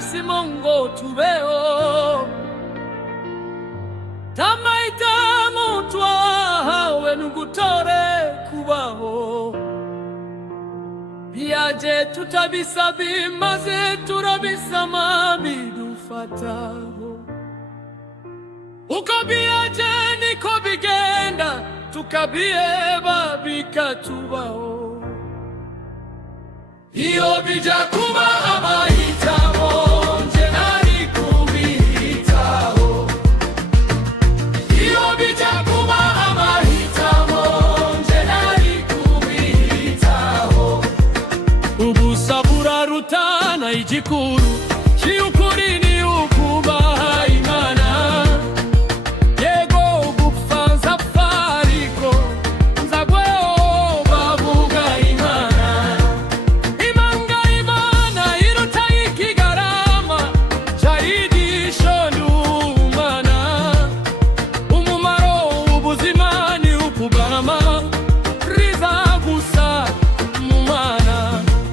Simongo tubeo tamaitamu twahawe nugutore kubaho byaje tutabisabi maze turabisama bidufataho uko byaje niko bigenda tukabieba bikatubaho iyo bija kuba amahitamo igikuru cy'ukuri ni ukubaha Imana yego gupfanza fariko nzagweho bavuga Imana Imana iruta ikigarama cyayidisho n'umwana umumaro ubuzima ni ukugarama riza gusa mu Mana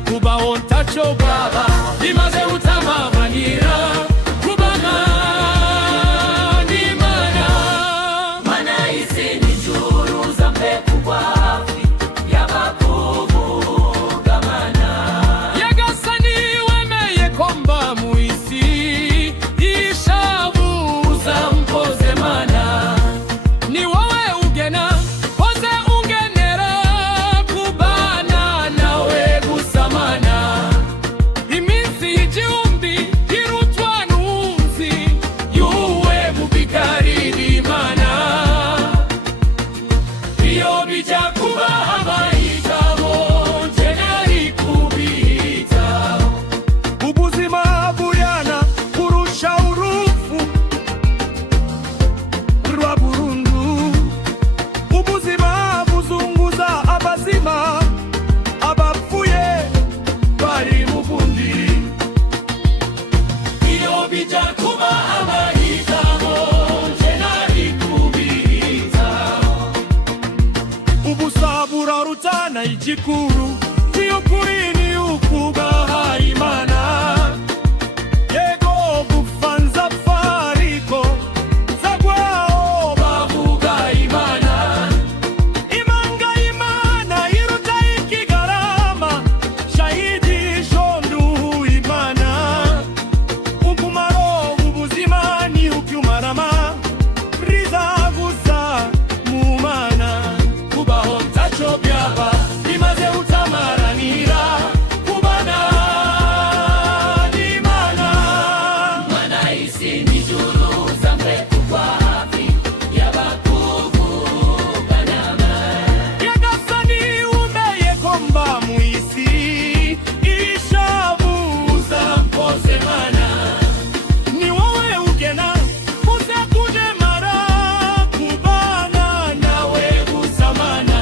kubaho ntaco baba imaze utamabanira kubana n'Imana Mana isi n'ijuru zambe kugwa hafi y'abakuvuga Mana Yagasani wemeye komba mu isi ishabuza mpoze Mana ni wowe ugena hoze ungenera kubana nawe gusa Mana burarutana igikuru cy'ukuri ni ukubaha Imana yego gupfanza fariko nzagweho bavuga Imana Imana iruta ikigarama cyayidisho n'Imana umumaro ubuzima ni ukumarama riza gusa mu Mana kubaho byaba imaze utamaranira kubana n'Imana Mana isi n'ijuru zambe kugwa hafi y'abakuvuga Mana Yagasani wemeye komba mu isi ishabuza mpoze Mana ni wowe ugena uze kujemara kubana nawe gusa Mana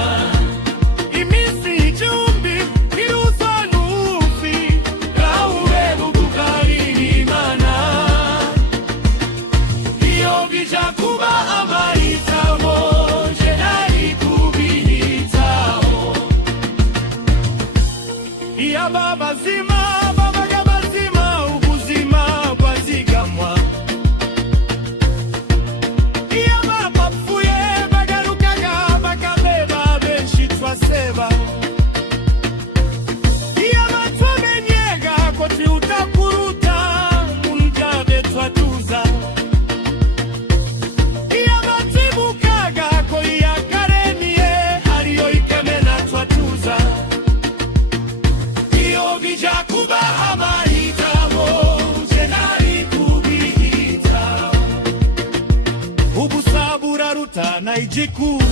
babazima babaga bazima ubuzima bwazigamwa iyo bapfuye bagarukaga bakabeba benshi twaseba iyo batwamenyega ko tutakuruta munjabe twatuza iyo batibukaga ko iyakaremiye ariyo ikamena twatuza ubusabura rutana igikuru